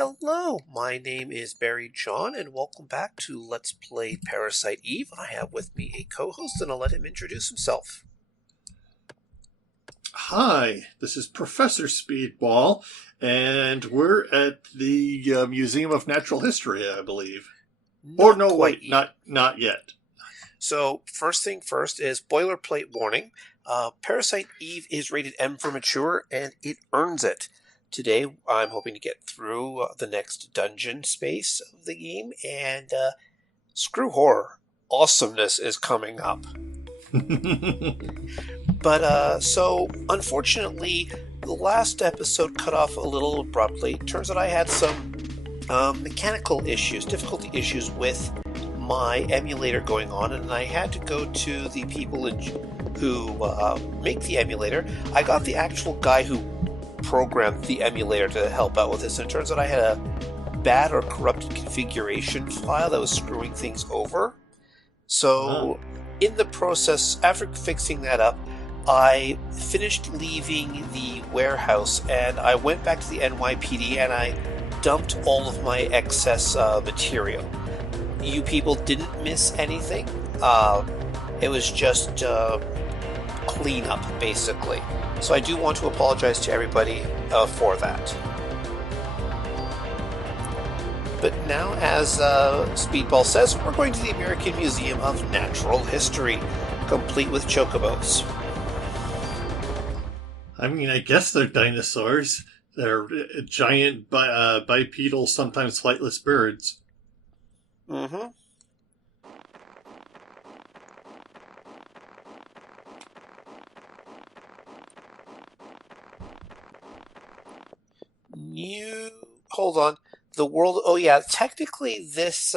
Hello, my name is Barry John, and welcome back to Let's Play Parasite Eve. I have with me a co-host, and I'll let him introduce himself. Hi, this is Professor Speedball, and we're at the Museum of Natural History, I believe. Not yet. So, first thing first is boilerplate warning. Parasite Eve is rated M for mature, and it earns it. Today, I'm hoping to get through the next dungeon space of the game, and screw horror. Awesomeness is coming up. But, so, unfortunately, the last episode cut off a little abruptly. Turns out I had some mechanical issues, difficulty issues with my emulator going on, and I had to go to the people who make the emulator. I got the actual guy who programmed the emulator to help out with this, and it turns out I had a bad or corrupted configuration file that was screwing things over. So, in the process, after fixing that up, I finished leaving the warehouse, and I went back to the NYPD, and I dumped all of my excess material. You people didn't miss anything. It was just cleanup, basically. So I do want to apologize to everybody for that. But now, as Speedball says, we're going to the American Museum of Natural History, complete with chocobos. I mean, I guess they're dinosaurs. They're giant bipedal, sometimes flightless birds. Mm-hmm. Hold on. The world... Oh, yeah. Technically, this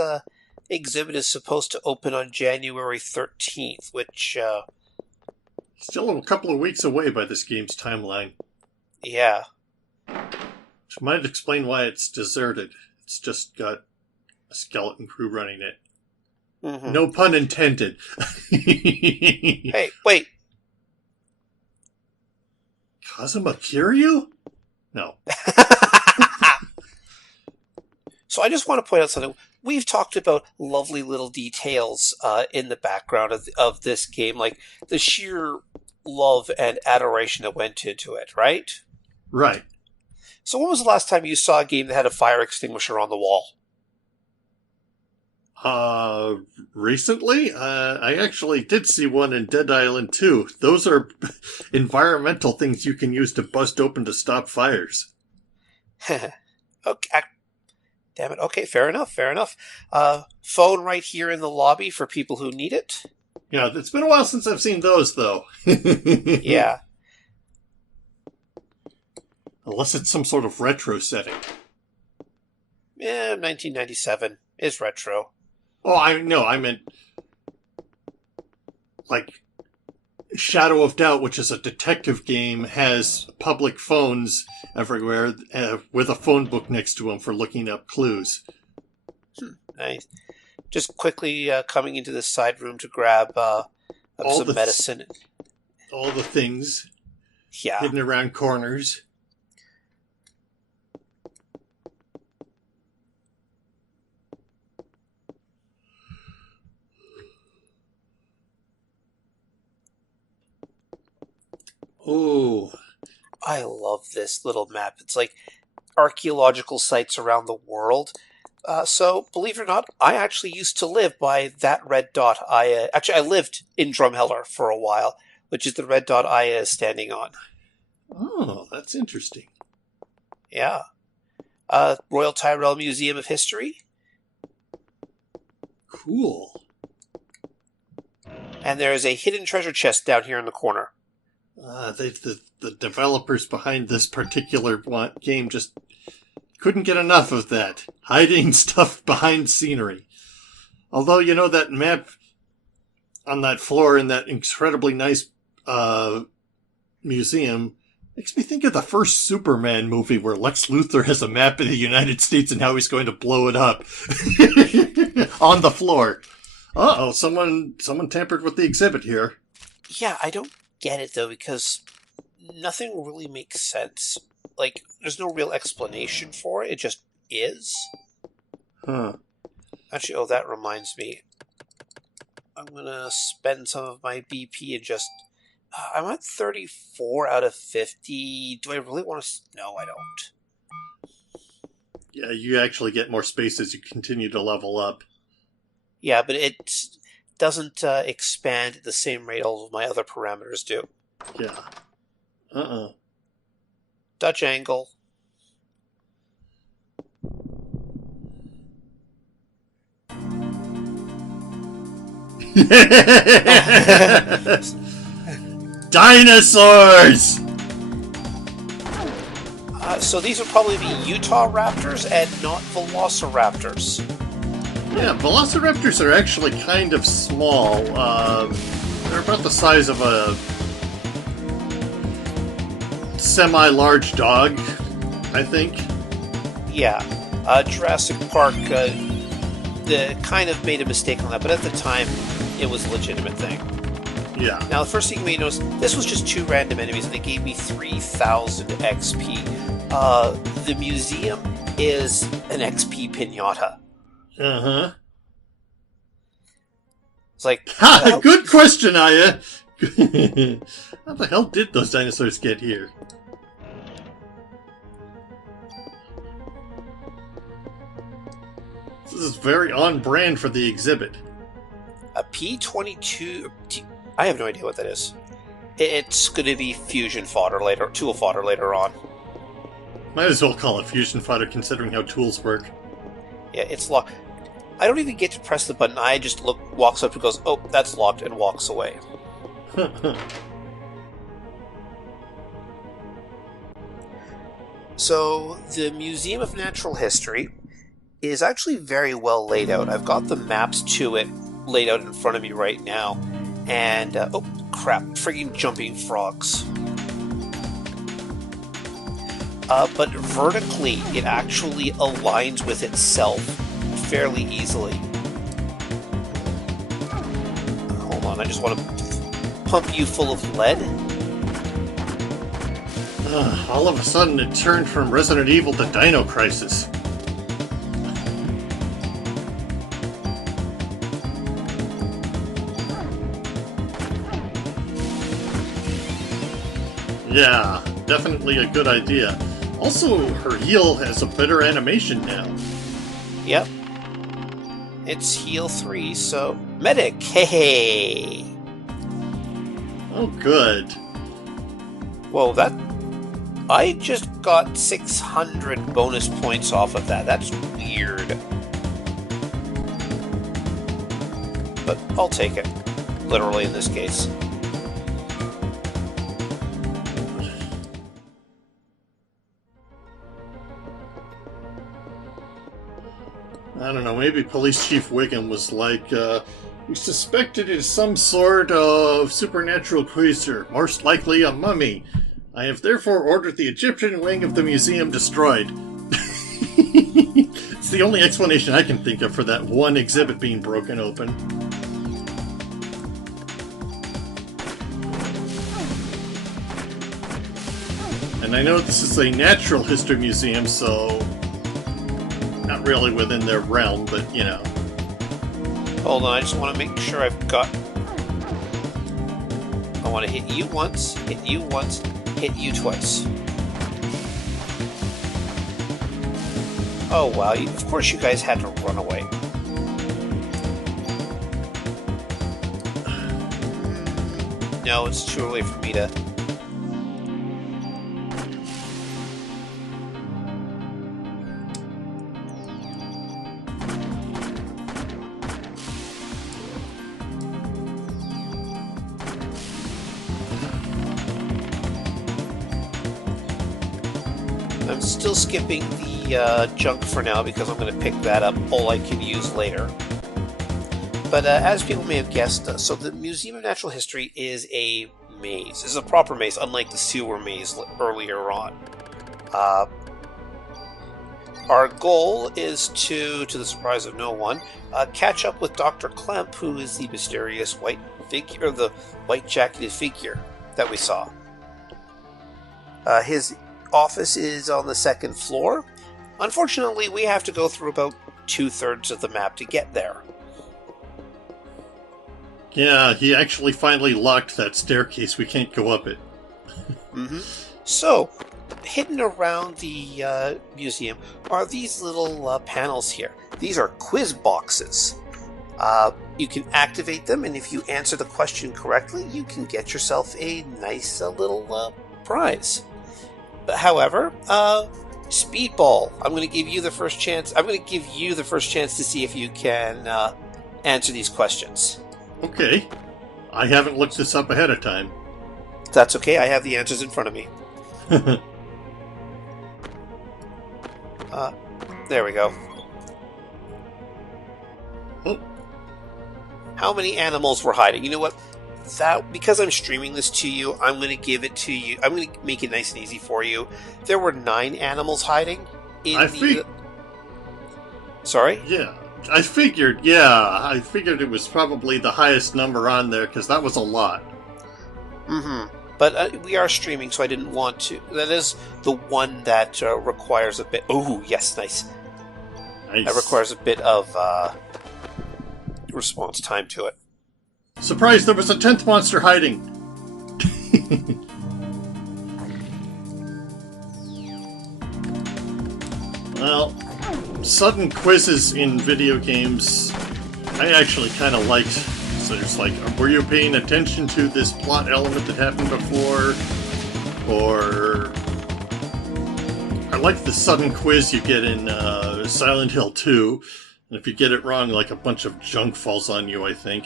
exhibit is supposed to open on January 13th, which... Still a couple of weeks away by this game's timeline. Yeah. Which might explain why it's deserted. It's just got a skeleton crew running it. Mm-hmm. No pun intended. Hey, wait. Kazuma Kiryu? No. So I just want to point out something. We've talked about lovely little details in the background of this game, like the sheer love and adoration that went into it, right? Right. So when was the last time you saw a game that had a fire extinguisher on the wall? Recently? I actually did see one in Dead Island 2. Those are environmental things you can use to bust open to stop fires. Okay. Damn it. Okay, fair enough. Phone right here in the lobby for people who need it. Yeah, it's been a while since I've seen those, though. Yeah. Unless it's some sort of retro setting. Yeah, 1997 is retro. Oh, I meant like Shadow of Doubt, which is a detective game, has public phones everywhere with a phone book next to them for looking up clues. Nice. Just quickly coming into the side room to grab some medicine. All the things hidden around corners. Oh, I love this little map. It's like archaeological sites around the world. So, believe it or not, I actually used to live by that red dot I lived in Drumheller for a while, which is the red dot Aya is standing on. Oh, that's interesting. Yeah. Royal Tyrell Museum of History. Cool. And there is a hidden treasure chest down here in the corner. The developers behind this particular game just couldn't get enough of that. Hiding stuff behind scenery. Although, you know, that map on that floor in that incredibly nice museum makes me think of the first Superman movie where Lex Luthor has a map of the United States and how he's going to blow it up on the floor. Uh-oh, someone tampered with the exhibit here. Yeah, I don't get it, though, because nothing really makes sense. Like, there's no real explanation for it. It just is. Huh. Actually, oh, that reminds me. I'm going to spend some of my BP and just... I'm at 34 out of 50. Do I really want to... No, I don't. Yeah, you actually get more space as you continue to level up. Yeah, but it doesn't expand at the same rate all of my other parameters do. Yeah. Dutch angle. Dinosaurs! So these would probably be Utah raptors and not velociraptors. Yeah, velociraptors are actually kind of small. They're about the size of a semi-large dog, I think. Yeah. Jurassic Park kind of made a mistake on that, but at the time, it was a legitimate thing. Yeah. Now, the first thing you may notice, this was just 2 random enemies, and they gave me 3,000 XP. The museum is an XP pinata. Uh-huh. It's like... Ha! Good question, Aya! How the hell did those dinosaurs get here? This is very on brand for the exhibit. A P-22... I have no idea what that is. It's going to be fusion fodder later, tool fodder later on. Might as well call it fusion fodder considering how tools work. Yeah, it's locked. I don't even get to press the button. I just walks up and goes, oh, that's locked, and walks away. So, the Museum of Natural History is actually very well laid out. I've got the maps to it laid out in front of me right now. And, oh, crap, frigging jumping frogs. But vertically, it actually aligns with itself fairly easily. Hold on, I just want to pump you full of lead. All of a sudden, it turned from Resident Evil to Dino Crisis. Yeah, definitely a good idea. Also, her heal has a better animation now. Yep. It's heal 3, so... Medic! Hey! Oh, good. Whoa, that... I just got 600 bonus points off of that. That's weird. But I'll take it. Literally in this case. I don't know, maybe Police Chief Wiggum was like, we suspect it is some sort of supernatural creature, most likely a mummy. I have therefore ordered the Egyptian wing of the museum destroyed. It's the only explanation I can think of for that one exhibit being broken open. And I know this is a natural history museum, so... not really within their realm, but, you know. Hold on, I just want to make sure I've got... I want to hit you once, hit you once, hit you twice. Oh wow, of course you guys had to run away. No, it's too early for me to... I'm still skipping the junk for now because I'm going to pick that up, all I can use later. But as people may have guessed, so the Museum of Natural History is a maze. It's a proper maze, unlike the sewer maze earlier on. Our goal is to the surprise of no one, catch up with Doctor Klemp, who is the mysterious white figure, or the white-jacketed figure that we saw. His office is on the 2nd floor. Unfortunately, we have to go through about 2/3 of the map to get there. Yeah, he actually finally locked that staircase. We can't go up it. So, hidden around the museum are these little panels here. These are quiz boxes. You can activate them, and if you answer the question correctly, you can get yourself a nice little prize. However, Speedball, I'm going to give you the first chance. I'm going to give you the first chance to see if you can answer these questions. Okay. I haven't looked this up ahead of time. That's okay. I have the answers in front of me. There we go. Oh. How many animals were hiding? You know what? Because I'm streaming this to you, I'm going to give it to you. I'm going to make it nice and easy for you. There were 9 animals hiding in Sorry? Yeah. I figured it was probably the highest number on there, because that was a lot. But we are streaming, so I didn't want to. That is the one that requires a bit... Oh, yes, nice. That requires a bit of response time to it. Surprise, there was a 10th monster hiding! Well, sudden quizzes in video games, I actually kind of liked. So it's like, were you paying attention to this plot element that happened before? Or... I like the sudden quiz you get in Silent Hill 2. And if you get it wrong, like a bunch of junk falls on you, I think.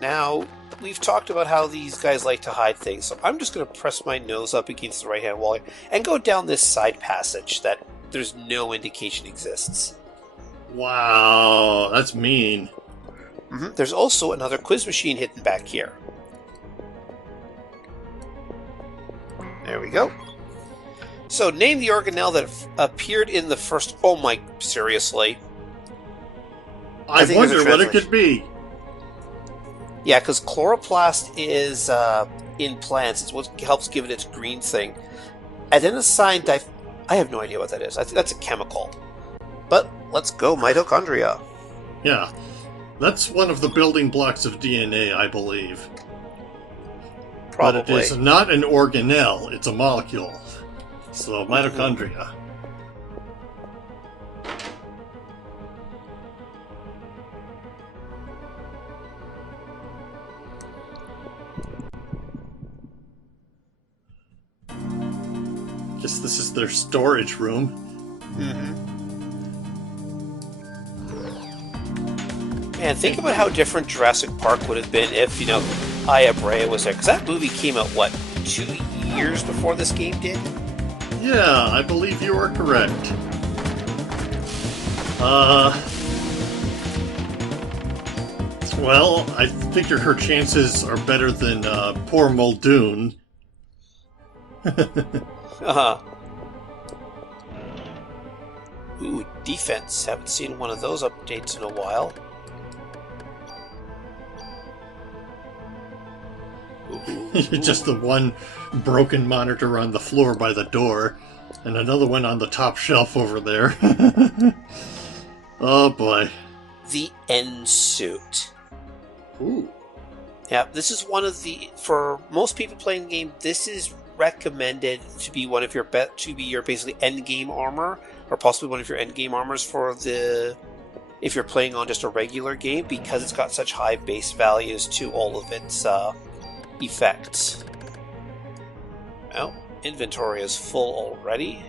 Now, we've talked about how these guys like to hide things, so I'm just going to press my nose up against the right-hand wall and go down this side passage that there's no indication exists. Wow, that's mean. There's also another quiz machine hidden back here. There we go. So, name the organelle that appeared in the first... Oh my, seriously. I wonder what it could be. Yeah, because chloroplast is in plants. It's what helps give it its green thing. Adenosine I have no idea what that is. I think that's a chemical. But let's go mitochondria. Yeah, that's one of the building blocks of DNA, I believe. Probably. But it is not an organelle, it's a molecule. So, mitochondria. Guess this is their storage room. Man, think about how different Jurassic Park would have been if, Aya Brea was there. Because that movie came out, 2 years before this game did? Yeah, I believe you are correct. Well, I figure her chances are better than poor Muldoon. Ooh, defense. Haven't seen one of those updates in a while. Just the one broken monitor on the floor by the door, and another one on the top shelf over there. Oh boy. The end suit. Ooh. Yeah, this is one of the... For most people playing the game, this is recommended to be one of your your basically end game armor, or possibly one of your end game armors for the... if you're playing on just a regular game, because it's got such high base values to all of its effects. Well, inventory is full already.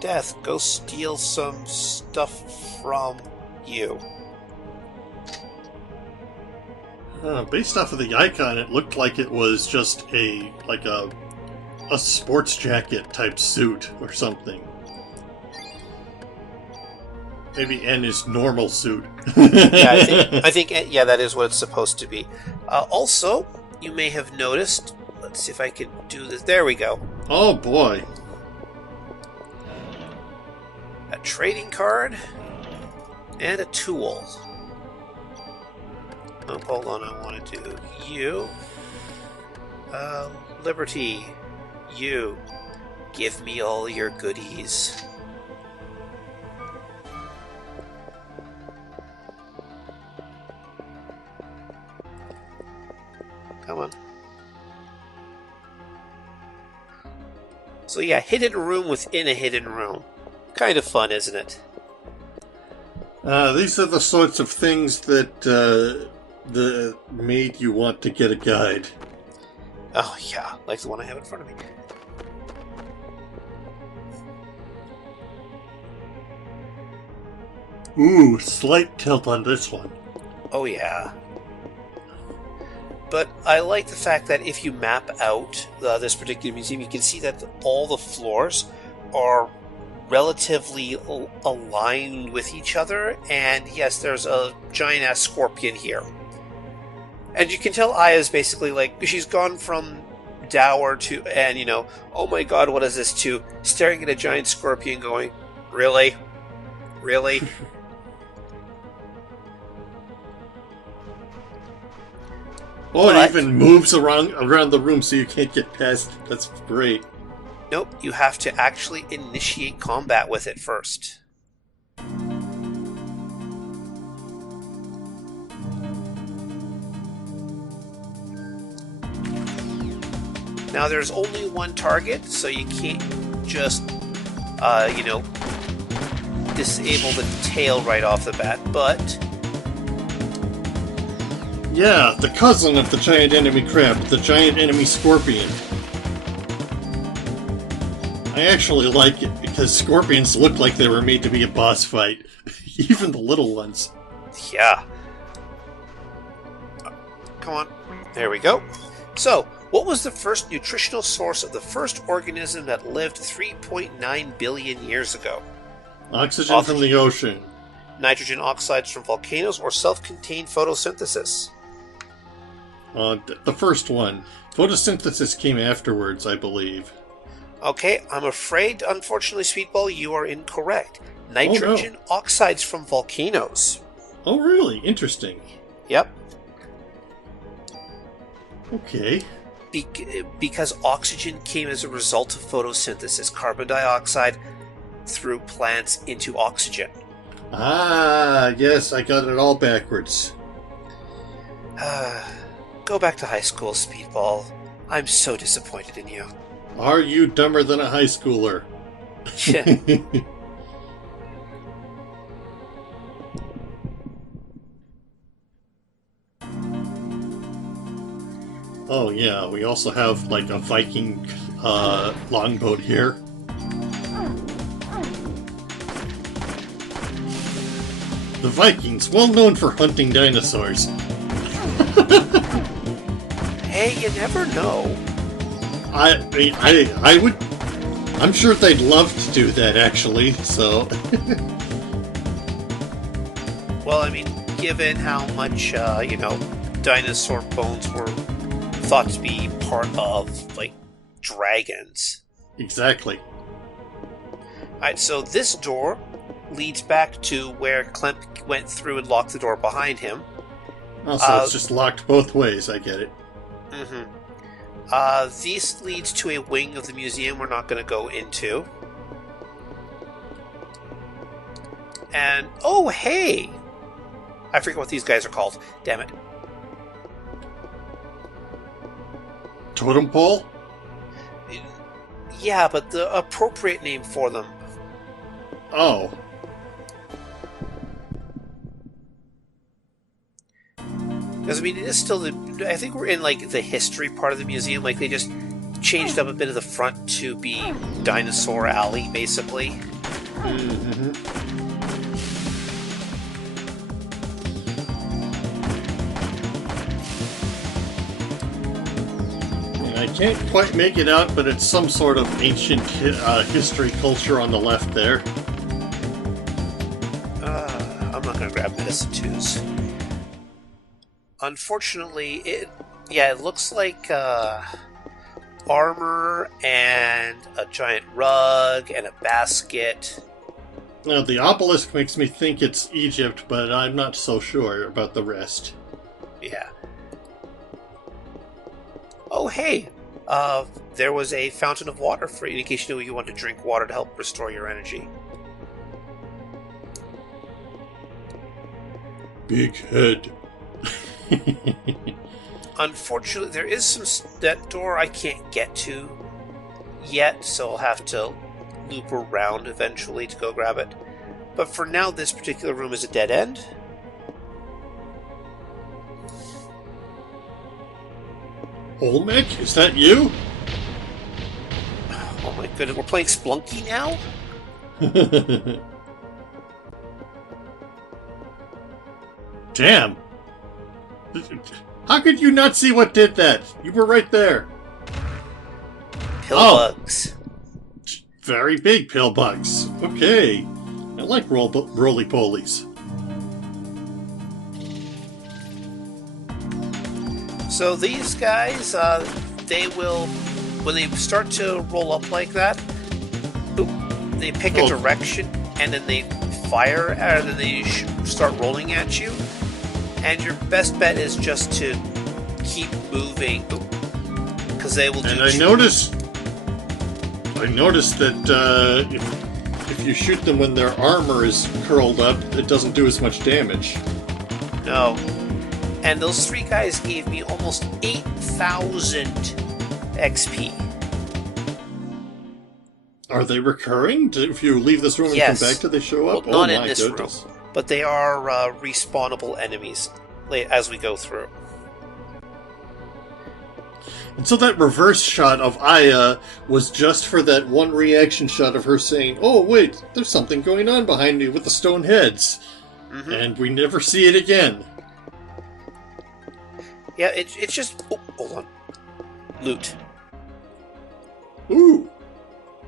Death, go steal some stuff from you. Based off of the icon, it looked like it was just a sports jacket type suit or something. Maybe N is normal suit. Yeah, I think that is what it's supposed to be. Also, you may have noticed. Let's see if I can do this. There we go. Oh boy. A trading card and a tool. Oh, hold on, I want to do you. Liberty, you, give me all your goodies. Come on. So yeah, hidden room within a hidden room. Kind of fun, isn't it? These are the sorts of things that made you want to get a guide. Oh yeah, like the one I have in front of me. Ooh, slight tilt on this one. Oh yeah. But I like the fact that if you map out this particular museum, you can see that all the floors are relatively aligned with each other, and yes, there's a giant-ass scorpion here. And you can tell Aya's basically like, she's gone from dour to, and you know, oh my god, what is this, to staring at a giant scorpion going, really? Really? Oh, it even moves around the room so you can't get past it. That's great. Nope, you have to actually initiate combat with it first. Now there's only one target, so you can't just, disable the tail right off the bat, but... Yeah, the cousin of the giant enemy crab, the giant enemy scorpion. I actually like it, because scorpions look like they were made to be a boss fight. Even the little ones. Yeah. Come on. There we go. So, what was the first nutritional source of the first organism that lived 3.9 billion years ago? Oxygen from the ocean. Nitrogen oxides from volcanoes, or self-contained photosynthesis? The first one. Photosynthesis came afterwards, I believe. Okay, I'm afraid, unfortunately, Sweetball, you are incorrect. Nitrogen oxides from volcanoes. Oh, really? Interesting. Yep. Okay. Because oxygen came as a result of photosynthesis. Carbon dioxide threw plants into oxygen. Ah, yes, I got it all backwards. Go back to high school, Speedball. I'm so disappointed in you. Are you dumber than a high schooler? Oh yeah, we also have like a Viking longboat here. The Vikings, well known for hunting dinosaurs. Hey, you never know. I would. I'm sure they'd love to do that, actually. So. Well, I mean, given how much dinosaur bones were thought to be part of like dragons. Exactly. Alright, so this door leads back to where Klemp went through and locked the door behind him. Oh, so it's just locked both ways, I get it. Mm-hmm. This leads to a wing of the museum we're not going to go into. And, oh, hey! I forget what these guys are called. Damn it. Totem pole? Yeah, but the appropriate name for them. Oh. Because, I mean, it is still I think we're in, like, the history part of the museum. Like, they just changed up a bit of the front to be Dinosaur Alley, basically. Mm-hmm. I can't quite make it out, but it's some sort of ancient history culture on the left there. I'm not going to grab medicine twos. Unfortunately, it looks like armor and a giant rug and a basket. Now, the obelisk makes me think it's Egypt, but I'm not so sure about the rest. Yeah. Oh, hey! there was a fountain of water for you in case you want to drink water to help restore your energy. Big head. Unfortunately, there is that door I can't get to yet, so I'll have to loop around eventually to go grab it. But for now, this particular room is a dead end. Olmec, is that you? Oh my goodness, we're playing Splunky now? Damn. How could you not see what did that? You were right there. Pillbugs. Very big pillbugs. Okay. I like roly-polies. So these guys, they will, when they start to roll up like that, they pick a direction, and then they fire, and then they start rolling at you. And your best bet is just to keep moving, because they will do. And I noticed that if you shoot them when their armor is curled up, it doesn't do as much damage. No. And those three guys gave me almost 8,000 XP. Are they recurring? If you leave this room and come back, do they show up? Well, not in this room, but they are respawnable enemies as we go through. And so that reverse shot of Aya was just for that one reaction shot of her saying, "Oh wait, there's something going on behind me with the stone heads," and we never see it again. Yeah, it's just... Oh, hold on. Loot. Ooh.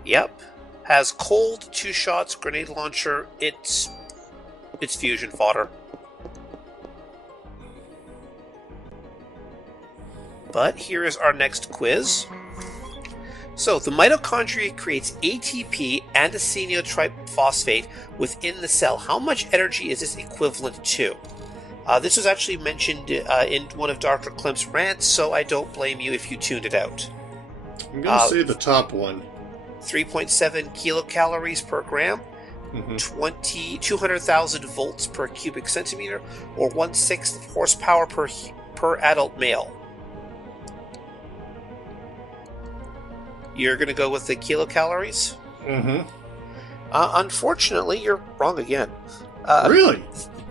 Yep. Has cold, 2 shots, grenade launcher. It's fusion fodder. But here is our next quiz. So, the mitochondria creates ATP and adenosine within the cell. How much energy is this equivalent to? This was actually mentioned in one of Dr. Klemp's rants, so I don't blame you if you tuned it out. I'm going to say the top one. 3.7 kilocalories per gram, 200,000 volts per cubic centimeter, or 1/6 horsepower per adult male. You're going to go with the kilocalories? Unfortunately, you're wrong again. Really?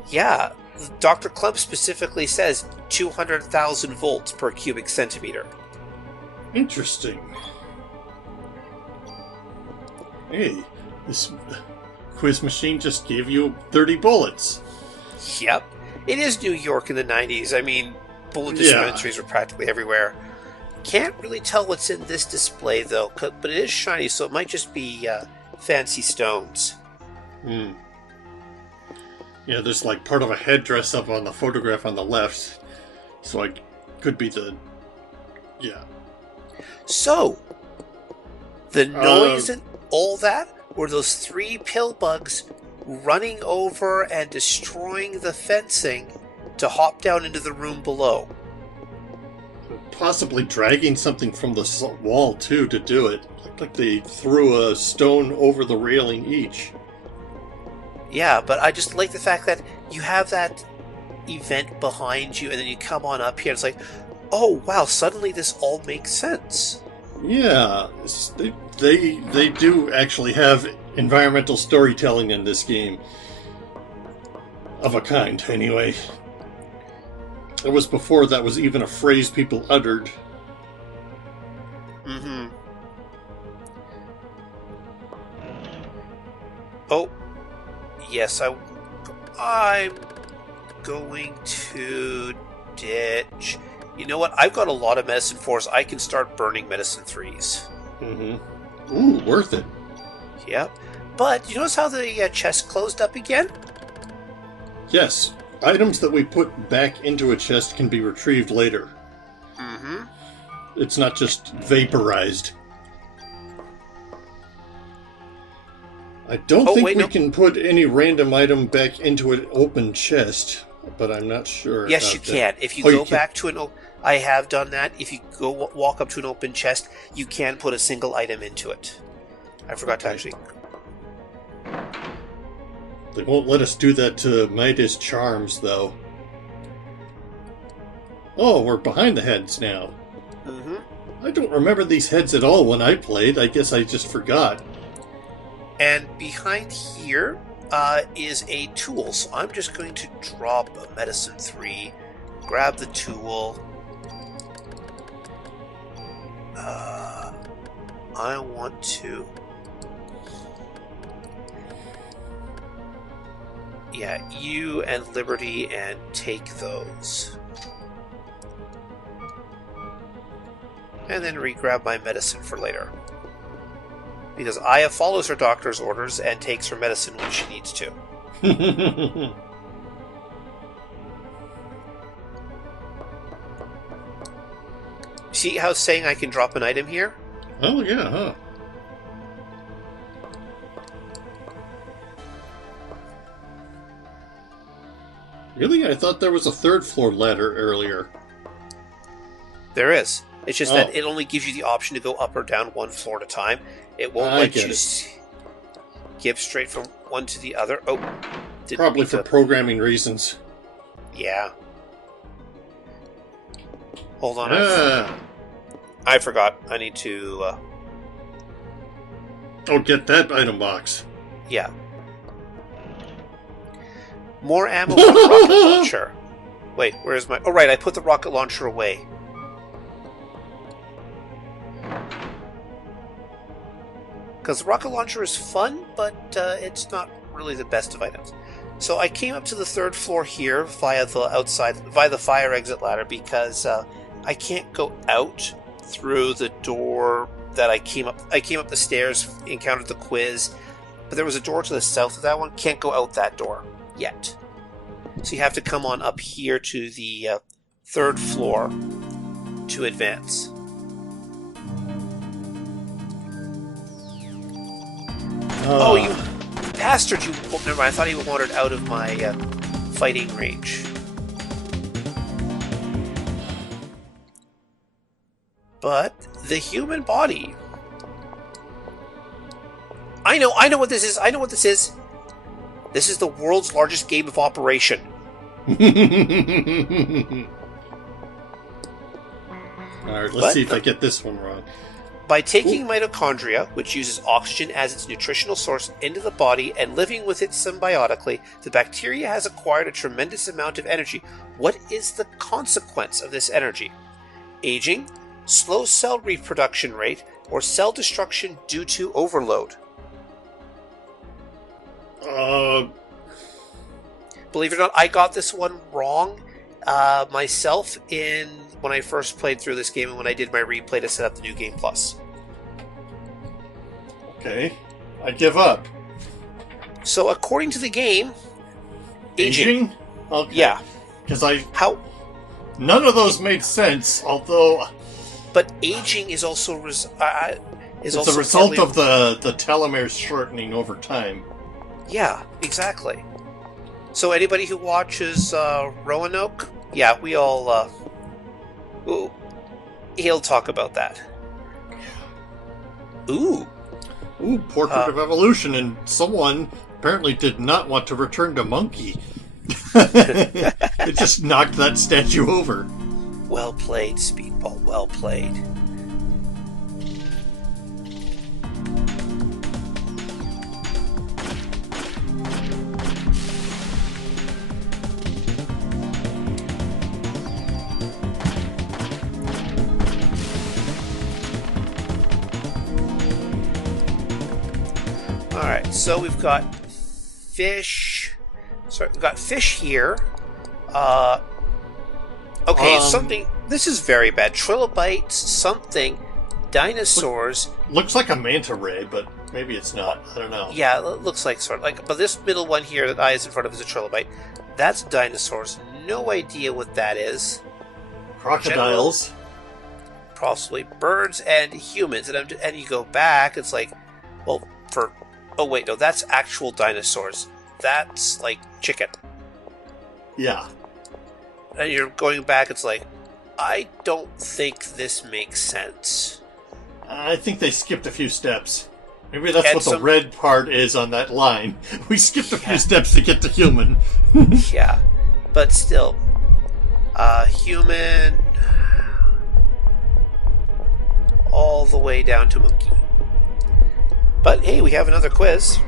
Yeah. Dr. Klemp specifically says 200,000 volts per cubic centimeter. Interesting. Hey, this quiz machine just gave you 30 bullets. Yep. It is New York in the 90s. I mean, bullet dispensaries were practically everywhere. Can't really tell what's in this display, though, but it is shiny, so it might just be fancy stones. Yeah, there's like part of a headdress up on the photograph on the left, so it could be the... Yeah. So, the noise and all that were those 3 pillbugs running over and destroying the fencing to hop down into the room below. Possibly dragging something from the wall, too, to do it. Looked like they threw a stone over the railing each. Yeah, but I just like the fact that you have that event behind you, and then you come on up here, and it's like, oh, wow, suddenly this all makes sense. Yeah, they do actually have environmental storytelling in this game. Of a kind, anyway. It was before that was even a phrase people uttered. Oh, yes, I'm going to ditch. You know what? I've got a lot of medicine 4s. I can start burning medicine 3s. Ooh, worth it. Yep. But you notice how the chest closed up again? Yes. Items that we put back into a chest can be retrieved later. It's not just vaporized. I don't think we can put any random item back into an open chest, but I'm not sure. Yes, you can. If you go back to I have done that. If you go walk up to an open chest, you can put a single item into it. I forgot to actually... They won't let us do that to Midas Charms, though. Oh, we're behind the heads now. Mm-hmm. I don't remember these heads at all when I played. I guess I just forgot. And behind here is a tool. So I'm just going to drop a Medicine 3, grab the tool. I want to... Yeah, you and Liberty, and take those. And then re-grab my medicine for later. Because Aya follows her doctor's orders and takes her medicine when she needs to. See how saying I can drop an item here? Oh, yeah, huh? Really? I thought there was a third floor ladder earlier. There is. It's just that it only gives you the option to go up or down one floor at a time. It won't let you skip straight from one to the other. Oh, probably for programming reasons. Yeah. Hold on. I forgot. I need to... Oh, get that item box. Yeah. More ammo for the rocket launcher. Wait, where's my... Oh, right, I put the rocket launcher away. Because the rocket launcher is fun, but it's not really the best of items. So I came up to the third floor here via the fire exit ladder because I can't go out through the door that I came up. I came up the stairs, encountered the quiz, but there was a door to the south of that one. Can't go out that door yet. So you have to come on up here to the third floor to advance. Oh, you bastard! You never mind. I thought he wandered out of my fighting range. But the human body. I know what this is. I know what this is. This is the world's largest game of operation. Alright, let's see if I get this one wrong. By taking mitochondria, which uses oxygen as its nutritional source, into the body and living with it symbiotically, the bacteria has acquired a tremendous amount of energy. What is the consequence of this energy? Aging, slow cell reproduction rate, or cell destruction due to overload? Believe it or not, I got this one wrong myself when I first played through this game and when I did my replay to set up the New Game Plus. Okay, I give up. So according to the game, aging? Okay. Yeah. Because none of those made sense, although... But aging is also... it's a result of the telomeres shortening over time. Yeah, exactly. So anybody who watches Roanoke, yeah, we all... he'll talk about that. Ooh, Portrait of Evolution, and someone apparently did not want to return to Monkey. It just knocked that statue over. Well played, Speedball, well played. Alright, so we've got fish. Sorry, we've got fish here. Okay, something... This is very bad. Trilobites, something, dinosaurs... Looks like a manta ray, but maybe it's not. I don't know. Yeah, it looks like sort of like... But this middle one here that Eye is in front of is a trilobite. That's dinosaurs. No idea what that is. Crocodiles. Possibly birds and humans. And you go back, it's like... Well, for... Oh, wait, no, that's actual dinosaurs. That's, like, chicken. Yeah. And you're going back, it's like, I don't think this makes sense. I think they skipped a few steps. Maybe that's And what the red part is on that line. We skipped a few steps to get to human. Yeah, but still. Human... all the way down to monkey. But hey, we have another quiz.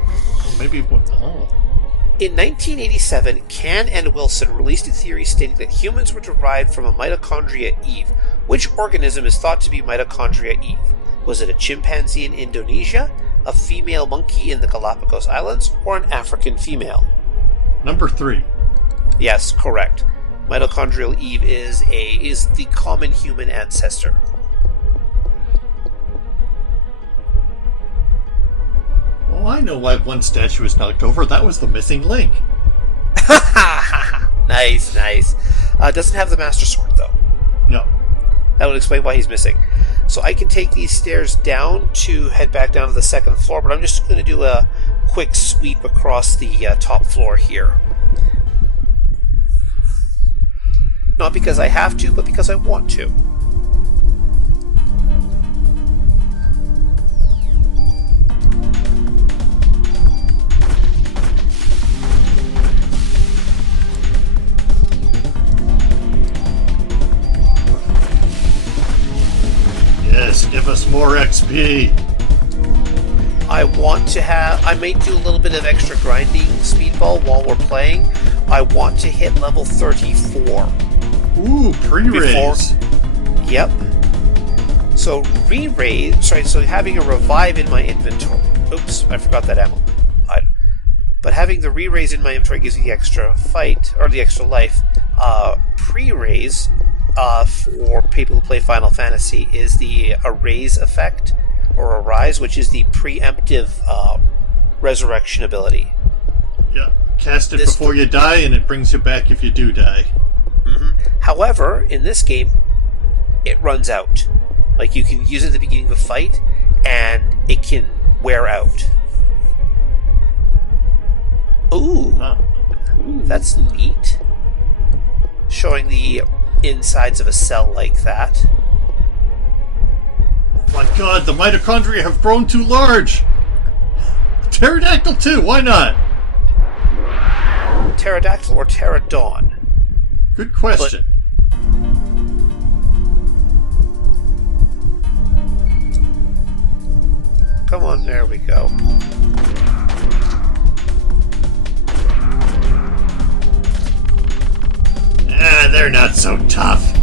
Maybe... Oh. In 1987, Can and Wilson released a theory stating that humans were derived from a mitochondria Eve. Which organism is thought to be mitochondria Eve? Was it a chimpanzee in Indonesia, a female monkey in the Galapagos Islands, or an African female? Number 3. Yes, correct. Mitochondrial Eve is the common human ancestor. Oh, I know why one statue was knocked over. That was the missing link. Nice. Doesn't have the Master Sword, though. No. That would explain why he's missing. So I can take these stairs down to head back down to the second floor, but I'm just going to do a quick sweep across the top floor here. Not because I have to, but because I want to. Yes, give us more XP. I may do a little bit of extra grinding speedball while we're playing. I want to hit level 34. Ooh, pre-raise. Yep. So so having a revive in my inventory. Oops, I forgot that ammo. But having the re-raise in my inventory gives you the extra fight, or the extra life. Pre-raise, for people who play Final Fantasy, is the Erase effect, or Arise, which is the preemptive resurrection ability. Yeah, cast it before you die, and it brings you back if you do die. Mm-hmm. However, in this game, it runs out. Like, you can use it at the beginning of a fight, and it can wear out. Ooh, that's neat. Showing the insides of a cell like that. My god, the mitochondria have grown too large! Pterodactyl too, why not? Pterodactyl or pterodon? Good question. Come on, there we go. They're not so tough.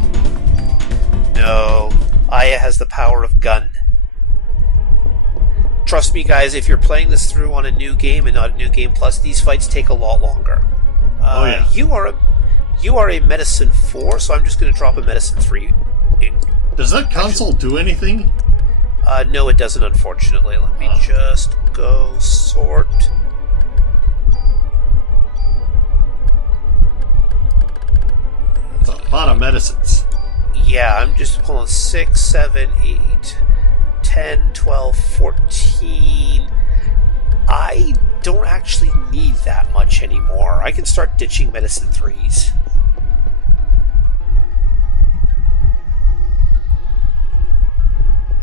No, Aya has the power of gun. Trust me, guys, if you're playing this through on a new game and not a new game plus, these fights take a lot longer. Oh yeah. You are a medicine 4, so I'm just going to drop a medicine 3. Does that console do anything? No, it doesn't, unfortunately. Let me just go sort. That's a lot of medicines. Yeah, I'm just pulling 6, 7, 8, 10, 12, 14. I don't actually need that much anymore. I can start ditching medicine 3s.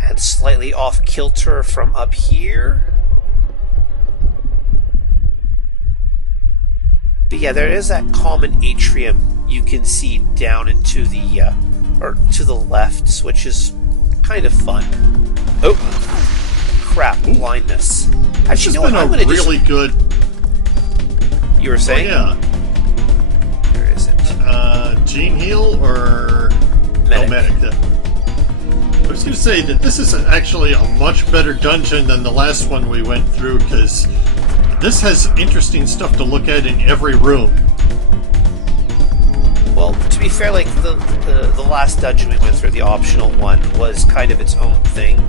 And slightly off kilter from up here. But yeah, there is that common atrium you can see down into the or to the left, which is kind of fun. Oh, crap! Blindness. Actually, you know what? I'm going to really good. You were saying? Oh, yeah. Where is it? Gene heal or Medic. Medic. I was going to say that this is actually a much better dungeon than the last one we went through, because this has interesting stuff to look at in every room. Well, to be fair, like the last dungeon we went through, the optional one, was kind of its own thing.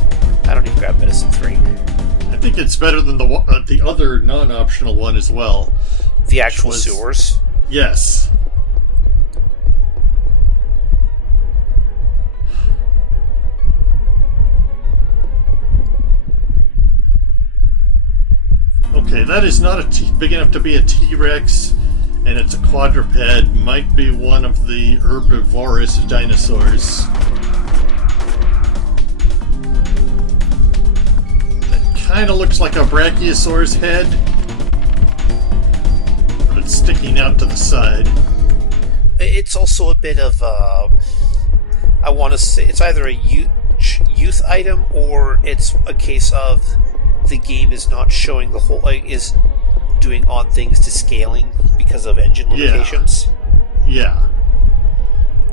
I don't even grab medicine 3. I think it's better than the other non-optional one as well. The actual sewers? Yes. Okay, that is not big enough to be a T-Rex, And it's a quadruped, might be one of the herbivorous dinosaurs. It kind of looks like a brachiosaur's head, but it's sticking out to the side. It's also a bit of I want to say it's either a youth item or it's a case of the game is not showing the whole, is doing odd things to scaling because of engine limitations. Yeah.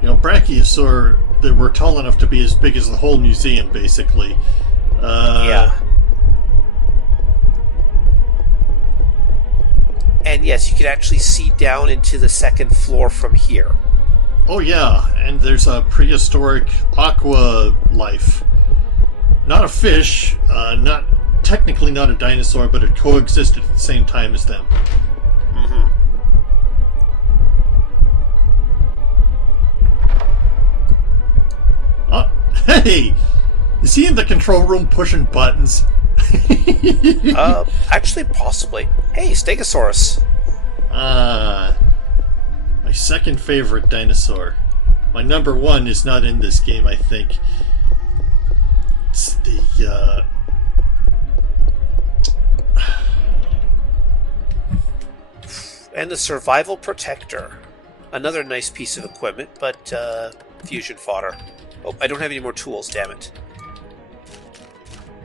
You know, Brachiosaur, they were tall enough to be as big as the whole museum, basically. Yeah. And yes, you can actually see down into the second floor from here. Oh yeah, and there's a prehistoric aqua life. Not a fish, technically not a dinosaur, but it coexisted at the same time as them. Mm-hmm. Oh, hey! Is he in the control room pushing buttons? Actually, possibly. Hey, Stegosaurus. My second favorite dinosaur. My number one is not in this game, I think. It's the, And the Survival Protector. Another nice piece of equipment, but, fusion fodder. Oh, I don't have any more tools, damn it.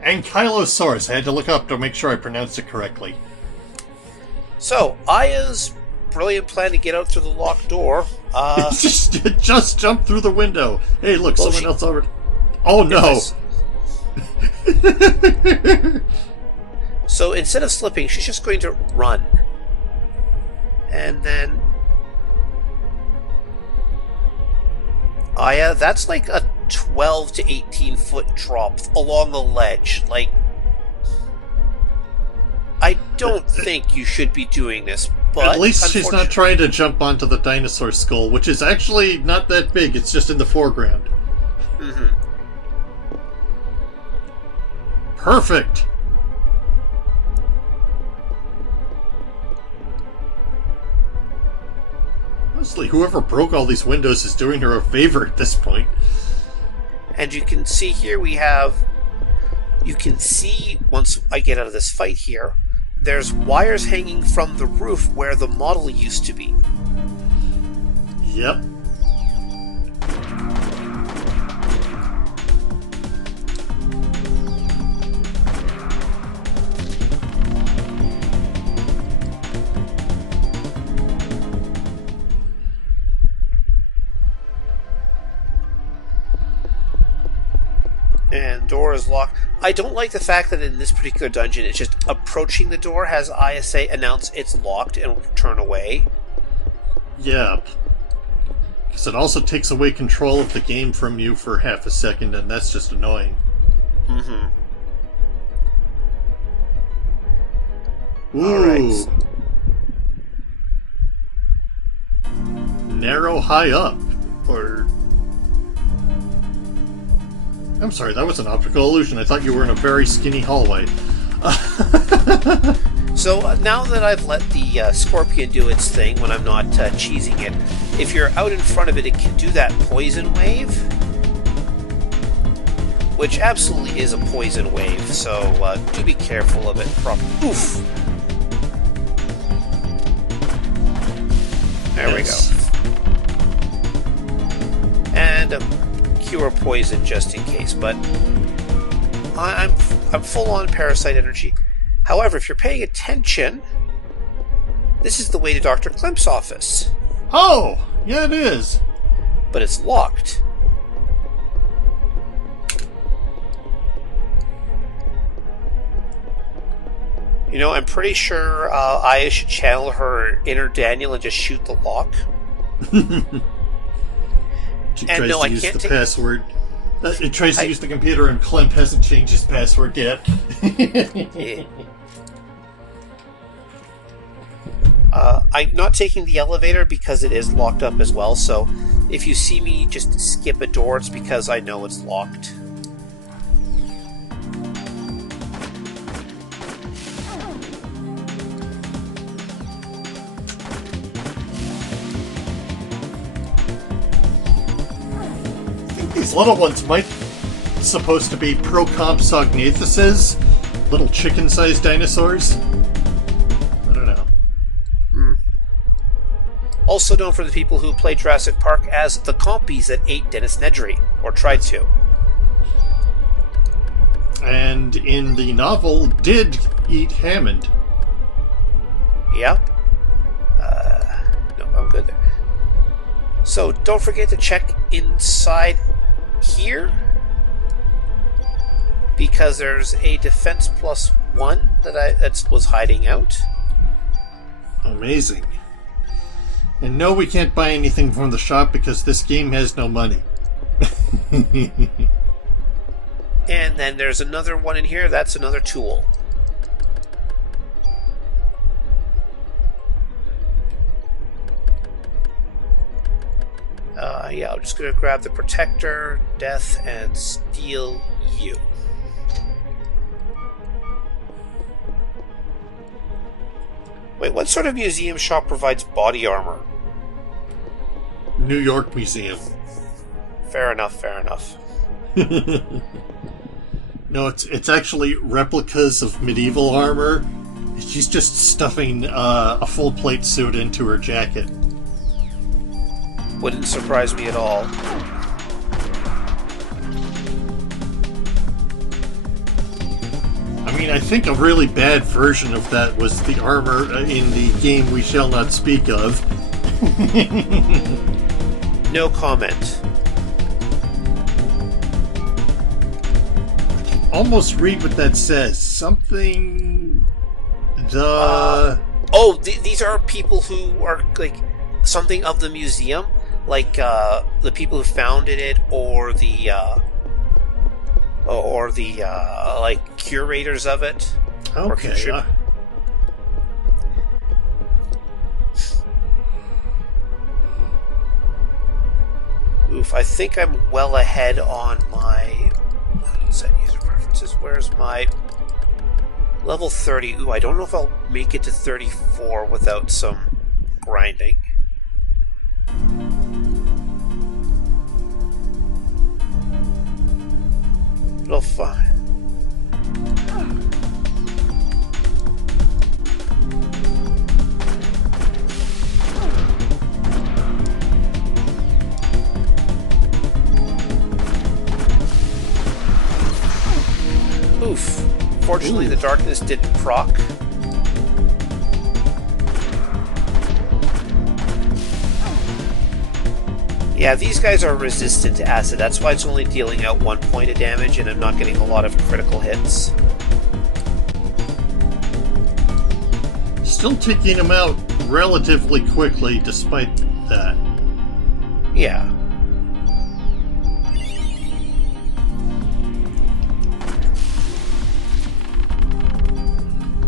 Ankylosaurus. I had to look up to make sure I pronounced it correctly. So, Aya's brilliant plan to get out through the locked door, just jump through the window. Hey, look, Well, someone else already... Oh, no! So, instead of slipping, she's just going to run. And then... Aya, that's like a 12 to 18 foot drop along the ledge. Like, I don't think you should be doing this, but... At least she's not trying to jump onto the dinosaur skull, which is actually not that big, it's just in the foreground. Mm-hmm. Perfect! Honestly, whoever broke all these windows is doing her a favor at this point. And you can see here we have... You can see, once I get out of this fight here, there's wires hanging from the roof where the model used to be. Yep. And door is locked. I don't like the fact that in this particular dungeon, it's just approaching the door has ISA announce it's locked and turn away. Yeah. Because it also takes away control of the game from you for half a second, and that's just annoying. Mm-hmm. Ooh. Alright. Narrow high up. Or... I'm sorry, that was an optical illusion. I thought you were in a very skinny hallway. So now that I've let the scorpion do its thing when I'm not cheesing it, if you're out in front of it, it can do that poison wave, which absolutely is a poison wave, so do be careful of it. Oof! There we go. And cure poison just in case, but I'm full on parasite energy. However, if you're paying attention, this is the way to Doctor Klemp's office. Oh, yeah, it is. But it's locked. You know, I'm pretty sure Aya should channel her inner Daniel and just shoot the lock. She tries to use the password. It tries to use the computer, and Klemp hasn't changed his password yet. I'm not taking the elevator because it is locked up as well, so if you see me just skip a door, it's because I know it's locked. little ones might supposed to be Procompsognathuses, little chicken-sized dinosaurs. I don't know. Also known for the people who played Jurassic Park as the compies that ate Dennis Nedry, or tried to. And in the novel, did eat Hammond. Yeah. No, I'm good there. So don't forget to check inside here, because there's a defense +1 that was hiding out. Amazing. And no, we can't buy anything from the shop because this game has no money. And then there's another one in here. That's another tool. Yeah, I'm just going to grab the protector, death, and steal you. Wait, what sort of museum shop provides body armor? New York Museum. Fair enough, fair enough. No, it's actually replicas of medieval armor. She's just stuffing a full plate suit into her jacket. Wouldn't surprise me at all. I mean, I think a really bad version of that was the armor in the game we shall not speak of. No comment. Almost read what that says. Something... These are people who are, like, something of the museum. Like, the people who founded it, or the like, curators of it. Okay. Oof, I think I'm well ahead on my... Set user preferences. Where's my... Level 30. Ooh, I don't know if I'll make it to 34 without some grinding. It'll fine. Oof. Fortunately, the darkness didn't proc. Yeah, these guys are resistant to acid. That's why it's only dealing out 1 point of damage, and I'm not getting a lot of critical hits. Still taking them out relatively quickly, despite that. Yeah.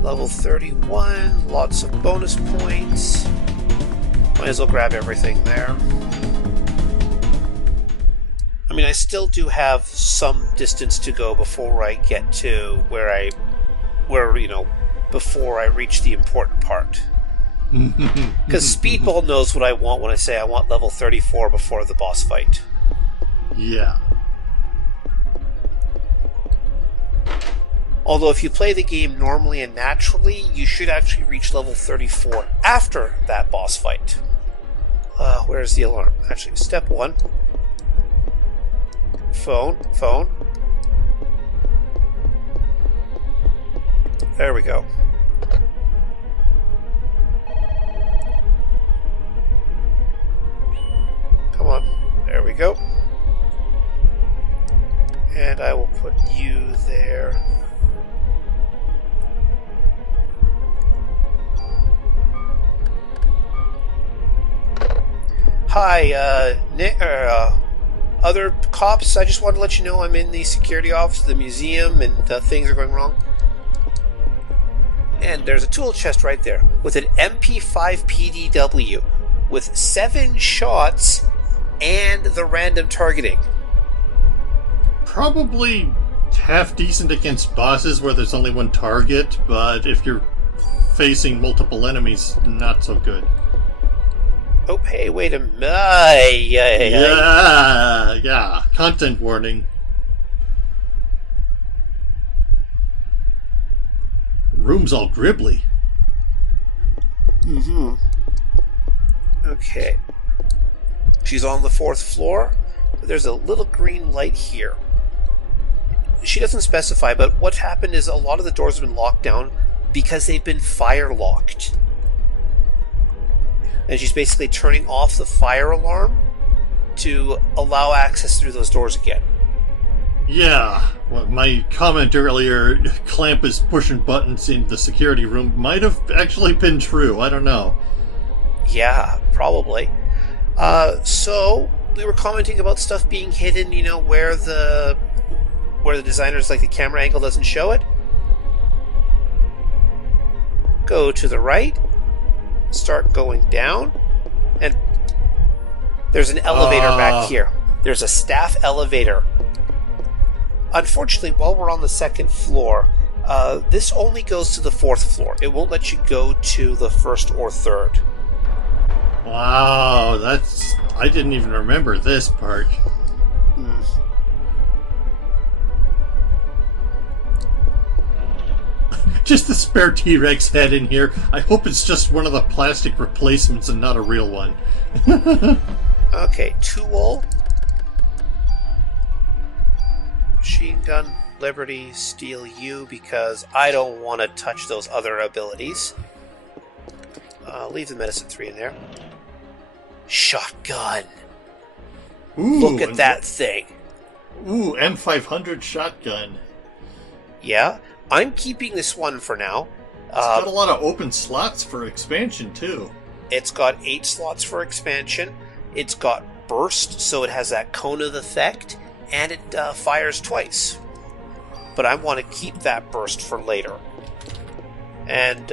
Level 31, lots of bonus points. Might as well grab everything there. I mean, I still do have some distance to go before I get to before I reach the important part. Because Speedball knows what I want when I say I want level 34 before the boss fight. Yeah. Although if you play the game normally and naturally, you should actually reach level 34 after that boss fight. Where's the alarm? Actually, step 1. Phone. There we go. Come on. There we go. And I will put you there. Hi, Nick, other cops, I just wanted to let you know I'm in the security office of the museum and things are going wrong. And there's a tool chest right there with an MP5 PDW with 7 shots and the random targeting. Probably half decent against bosses where there's only one target, but if you're facing multiple enemies, not so good. Oh, hey, wait a minute. Yeah. Content warning. Room's all gribbly. Mm-hmm. Okay. She's on the 4th floor. There's a little green light here. She doesn't specify, but what happened is a lot of the doors have been locked down because they've been fire locked. And she's basically turning off the fire alarm to allow access through those doors again. Yeah, well, my comment earlier, Klemp is pushing buttons in the security room, might have actually been true. I don't know. Yeah, probably. So we were commenting about stuff being hidden, where the designers, like, the camera angle doesn't show it. Go to the right, start going down, and there's an elevator back here. There's a staff elevator. Unfortunately, while we're on the 2nd floor, this only goes to the 4th floor. It won't let you go to the 1st or 3rd. Wow, I didn't even remember this part. Just the spare T-Rex head in here. I hope it's just one of the plastic replacements and not a real one. Okay, tool. Machine gun, Liberty, Steal You, because I don't want to touch those other abilities. Leave the Medicine 3 in there. Shotgun. Ooh, Look at that thing. Ooh, M500 shotgun. Yeah, I'm keeping this one for now. It's got a lot of open slots for expansion, too. It's got 8 slots for expansion. It's got burst, so it has that cone of effect, and it fires twice. But I want to keep that burst for later. And,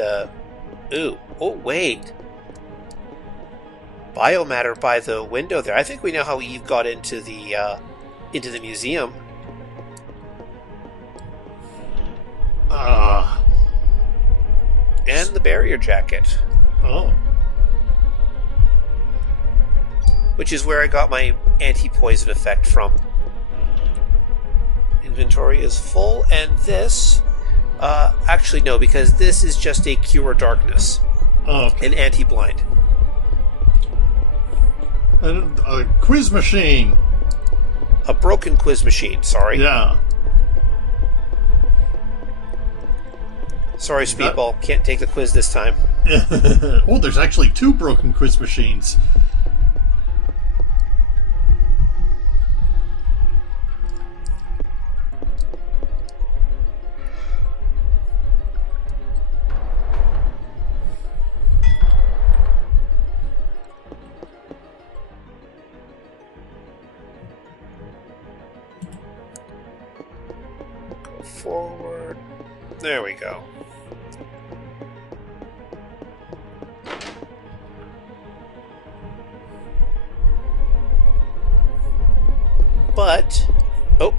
oh, wait. Biomatter by the window there. I think we know how Eve got into the museum. And the barrier jacket. Oh. Which is where I got my anti-poison effect from. Inventory is full, and this... actually, no, because this is just a Cure Darkness. Oh, okay. An anti-blind. A quiz machine. A broken quiz machine, sorry. Yeah. Sorry, Speedball. Can't take the quiz this time. Oh, there's actually 2 broken quiz machines. Go forward. There we go. But, oh.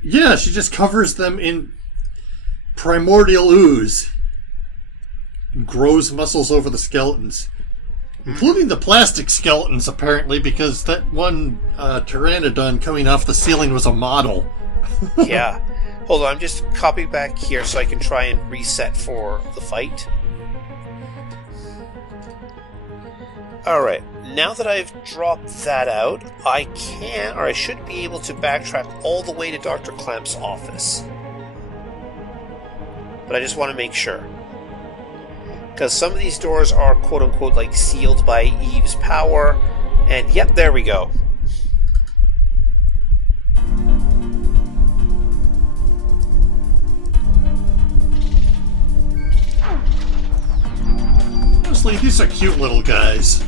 Yeah, she just covers them in primordial ooze. Grows muscles over the skeletons. Including the plastic skeletons, apparently, because that one pteranodon coming off the ceiling was a model. Yeah. Hold on, I'm just copying back here so I can try and reset for the fight. Alright, now that I've dropped that out, I can, or I should be able to backtrack all the way to Dr. Klemp's office. But I just want to make sure. Because some of these doors are quote-unquote like sealed by Eve's power, and yep, there we go. Honestly, these are cute little guys.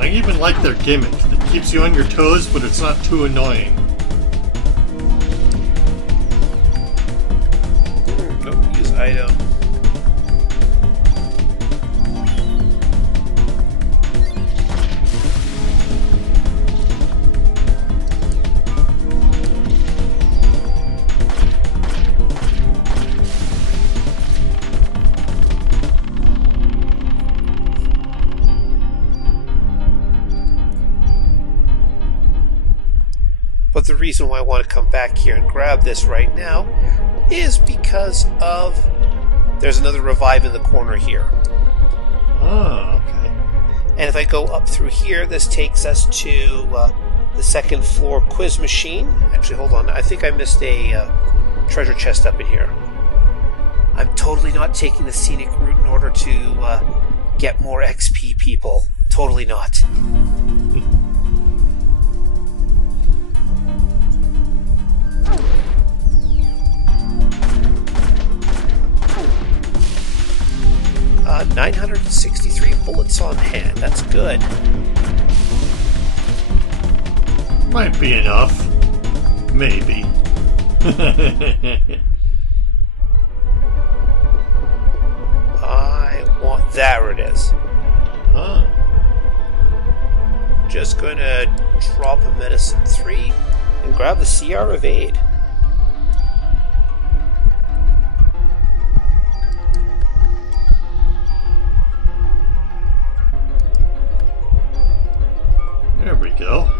I even like their gimmick. That keeps you on your toes, but it's not too annoying. Nope, use item. But the reason why I want to come back here and grab this right now is because of... there's another revive in the corner here. Oh, okay. And if I go up through here, this takes us to the second floor quiz machine. Actually, hold on. I think I missed a treasure chest up in here. I'm totally not taking the scenic route in order to get more XP, people. Totally not. Uh, 963 bullets on hand. That's good. Might be enough. Maybe. I want... there it is. Huh. Just gonna drop a medicine 3 and grab the CR evade. There we go.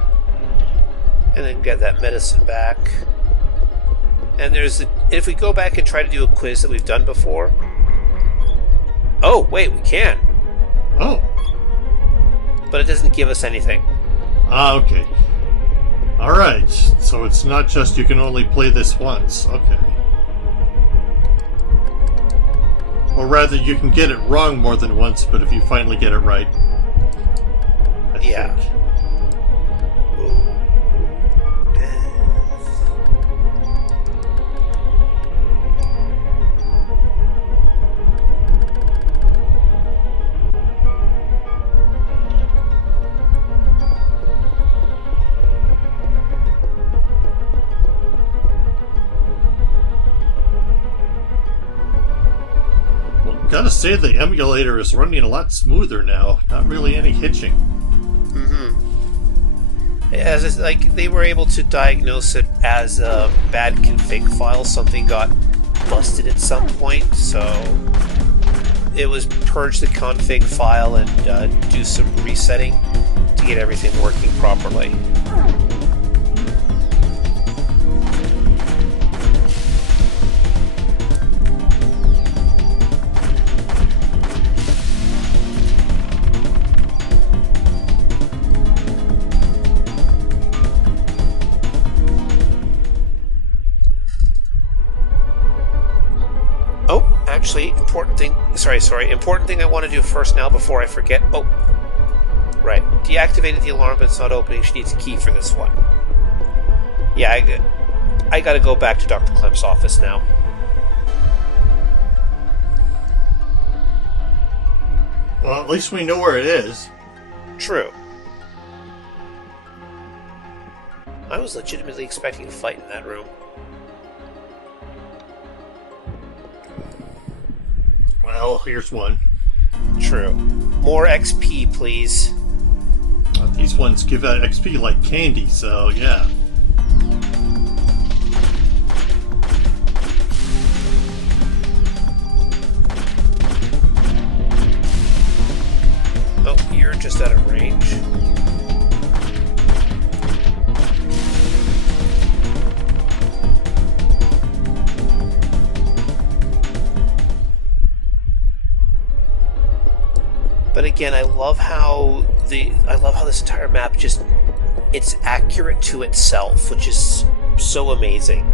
And then get that medicine back. And there's if we go back and try to do a quiz that we've done before. Oh, wait, we can. Oh. But it doesn't give us anything. Ah, okay. Alright, so it's not just you can only play this once. Okay. Or rather, you can get it wrong more than once, but if you finally get it right. I Yeah. think. Gotta say, the emulator is running a lot smoother now. Not really any hitching. Mm-hmm. As it's like they were able to diagnose it as a bad config file. Something got busted at some point, so it was purge the config file and do some resetting to get everything working properly. Actually, important thing I want to do first now before I forget. Oh, right. Deactivated the alarm, but it's not opening. She needs a key for this one. Yeah, I gotta go back to Dr. Klemp's office now. Well, at least we know where it is. True. I was legitimately expecting a fight in that room. Well, here's one. True. More XP, please. These ones give out XP like candy, so yeah. Oh, you're just out of range. again, I love how this entire map just, it's accurate to itself, which is so amazing.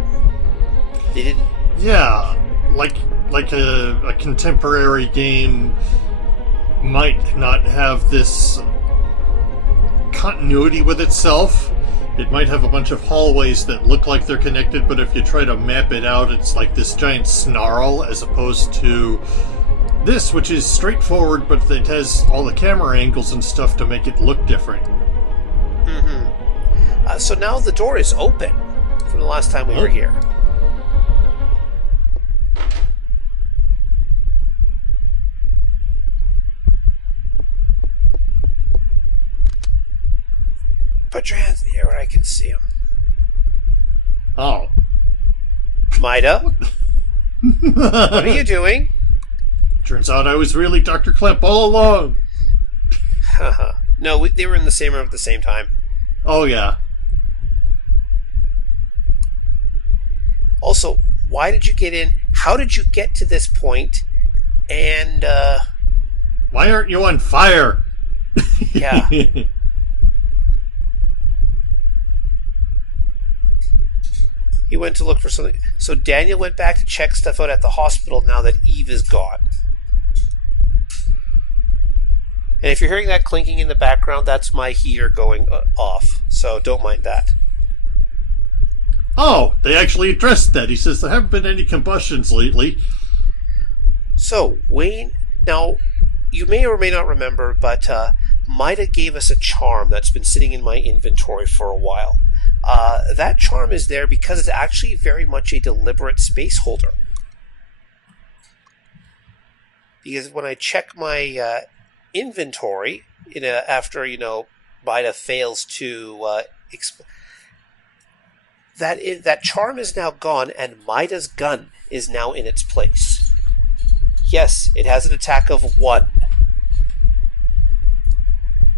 They didn't. Yeah, like a contemporary game might not have this continuity with itself. It might have a bunch of hallways that look like they're connected, but if you try to map it out, it's like this giant snarl, as opposed to this, which is straightforward, but it has all the camera angles and stuff to make it look different. Mm-hmm. So now the door is open from the last time we were here. Put your hands in the air where I can see them. Oh. Maida? What are you doing? Turns out I was really Dr. Klemp all along. No, they were in the same room at the same time. Oh, yeah. Also, why did you get in? How did you get to this point? And, Why aren't you on fire? Yeah. He went to look for something. So Daniel went back to check stuff out at the hospital now that Eve is gone. And if you're hearing that clinking in the background, that's my heater going off. So don't mind that. Oh, they actually addressed that. He says there haven't been any combustions lately. So, Wayne, now, you may or may not remember, but Maida gave us a charm that's been sitting in my inventory for a while. That charm is there because it's actually very much a deliberate space holder. Because when I check my inventory, after, Maida fails to that charm is now gone, and Maida's gun is now in its place. Yes, it has an attack of 1.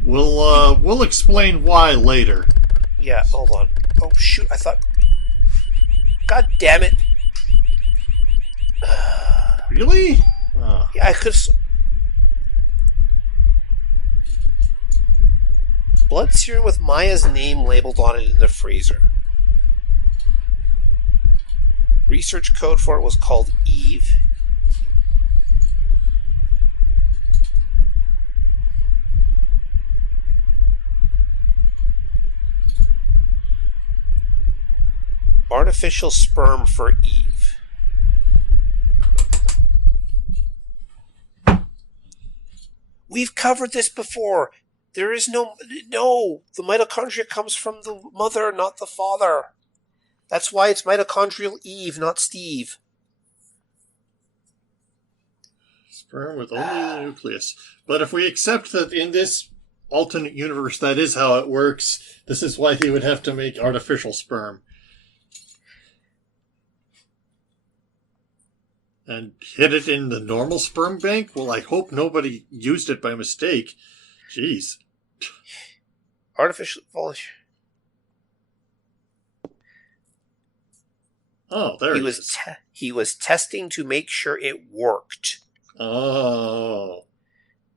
We'll explain why later. Yeah, hold on. Oh, shoot, I thought... God damn it. Really? Oh. Yeah, I could have... Blood serum with Maya's name labeled on it in the freezer. Research code for it was called Eve. Artificial sperm for Eve. We've covered this before. There is no... The mitochondria comes from the mother, not the father. That's why it's mitochondrial Eve, not Steve. Sperm with only the nucleus. But if we accept that in this alternate universe that is how it works, this is why he would have to make artificial sperm. And hid it in the normal sperm bank? Well, I hope nobody used it by mistake. Jeez. Artificial volunteer. Oh, there he was testing to make sure it worked. Oh.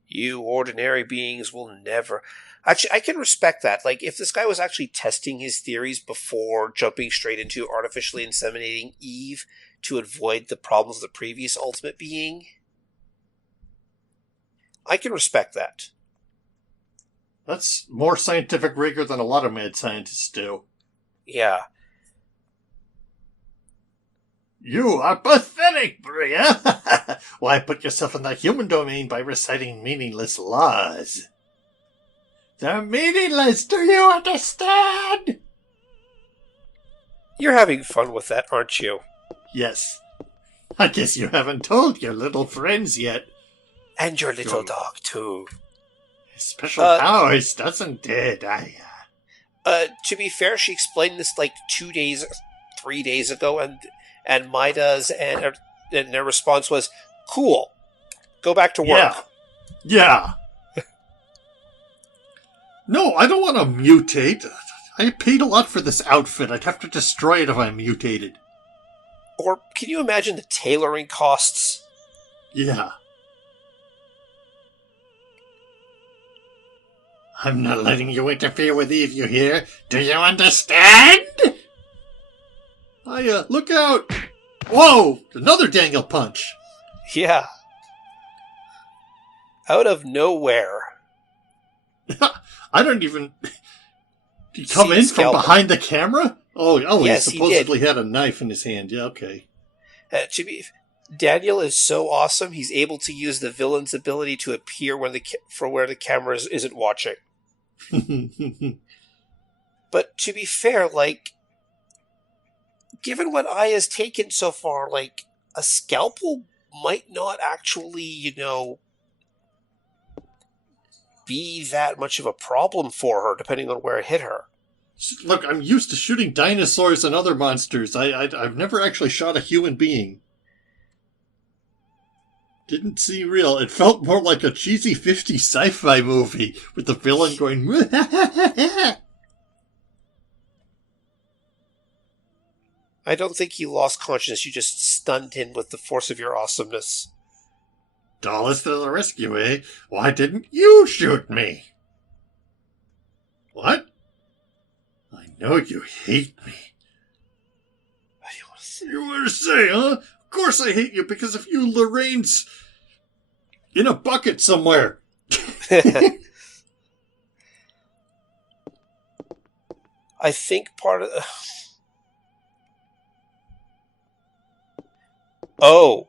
You ordinary beings will never... Actually, I can respect that. Like, if this guy was actually testing his theories before jumping straight into artificially inseminating Eve to avoid the problems of the previous ultimate being, I can respect that. That's more scientific rigor than a lot of mad scientists do. Yeah. You are pathetic, Bria! Why put yourself in the human domain by reciting meaningless laws? They're meaningless, do you understand? You're having fun with that, aren't you? Yes. I guess you haven't told your little friends yet. And your little dog, too. Special powers, doesn't it? To be fair, she explained this like 3 days ago, and Maida's and their response was, cool, go back to work. Yeah. No, I don't want to mutate. I paid a lot for this outfit. I'd have to destroy it if I mutated. Or can you imagine the tailoring costs? Yeah. I'm not letting you interfere with Eve, you hear? Do you understand? Look out! Whoa! Another Daniel punch! Yeah. Out of nowhere. I don't even... Did he come in from behind the camera? Yes, he supposedly had a knife in his hand. Yeah, okay. Daniel is so awesome, he's able to use the villain's ability to appear from where the camera isn't watching. But to be fair, like, given what Aya's taken so far, like, a scalpel might not actually, be that much of a problem for her, depending on where it hit her. Look, I'm used to shooting dinosaurs and other monsters. I've never actually shot a human being. Didn't seem real. It felt more like a cheesy 50s sci-fi movie with the villain going... I don't think he lost consciousness. You just stunned him with the force of your awesomeness. Dollars to the rescue, eh? Why didn't you shoot me? What? I know you hate me. You want to say, huh? Of course I hate you because of you, Lorraine's in a bucket somewhere. I think part of... Oh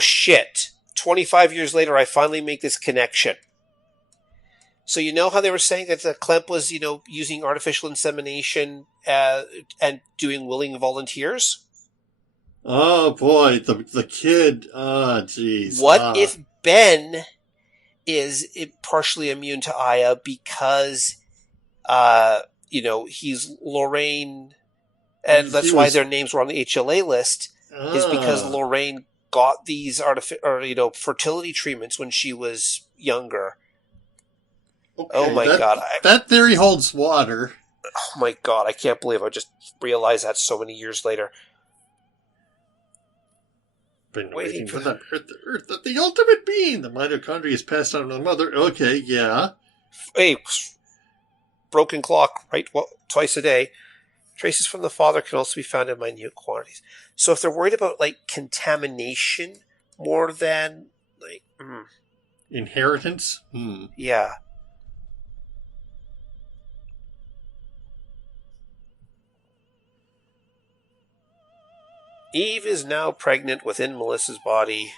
shit. 25 years later, I finally make this connection. So you know how they were saying that Klemp was, using artificial insemination and doing willing volunteers? Oh boy, the kid. Oh jeez. What if Ben is partially immune to Aya because, he's Lorraine, and that's why their names were on the HLA list, is because Lorraine got these fertility treatments when she was younger. Okay, oh my god. That theory holds water. Oh my god, I can't believe I just realized that so many years later. Been waiting for the Earth, the ultimate being. The mitochondria is passed on to the mother. Okay, yeah. Hey, broken clock, right? Well, twice a day. Traces from the father can also be found in minute quantities. So if they're worried about, contamination more than, inheritance? Yeah. Eve is now pregnant within Melissa's body.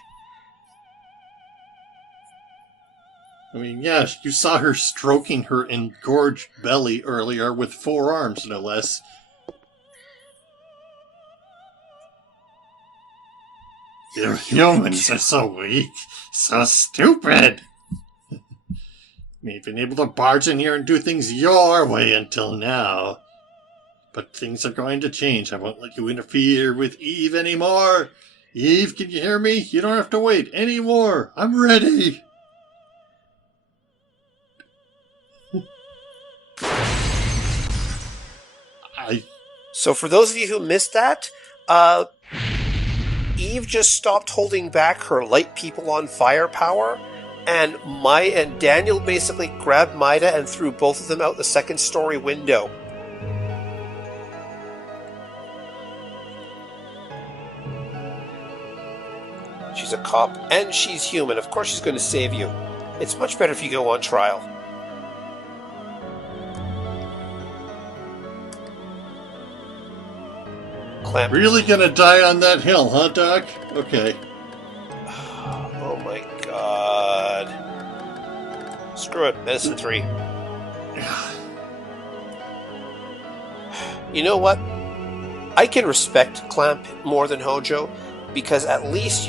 I mean, yeah, you saw her stroking her engorged belly earlier with 4 arms, no less. You humans are so weak, so stupid. We've been able to barge in here and do things your way until now. But things are going to change. I won't let you interfere with Eve anymore. Eve, can you hear me? You don't have to wait anymore. I'm ready. So for those of you who missed that, Eve just stopped holding back her light people on fire power, and Daniel basically grabbed Maida and threw both of them out the second-story window. She's a cop, and she's human. Of course she's going to save you. It's much better if you go on trial. Klemp. Really gonna die on that hill, huh, Doc? Okay. Oh my god. Screw it. Medicine 3. You know what? I can respect Klemp more than Hojo, because at least,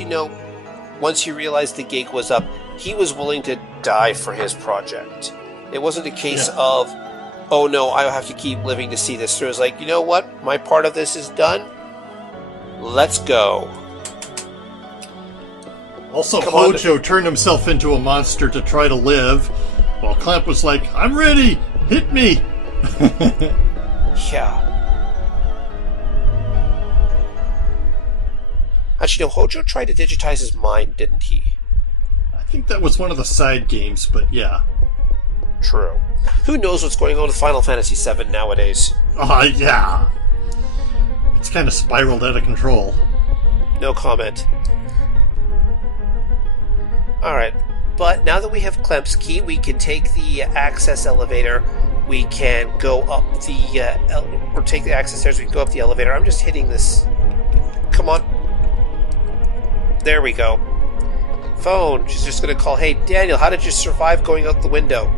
once he realized the gig was up, he was willing to die for his project. It wasn't a case of, oh no, I have to keep living to see this through. It was like, you know what? My part of this is done. Let's go. Also, Hojo turned himself into a monster to try to live, while Klemp was like, I'm ready! Hit me! Yeah. Actually, no, Hojo tried to digitize his mind, didn't he? I think that was one of the side games, but yeah. True. Who knows what's going on with Final Fantasy VII nowadays? Yeah. It's kind of spiraled out of control. No comment. Alright, but now that we have Klemp's key, we can take the access elevator. We can go up or take the access stairs. We can go up the elevator. I'm just hitting this. Come on. There we go. Phone. She's just going to call, hey, Daniel, how did you survive going out the window?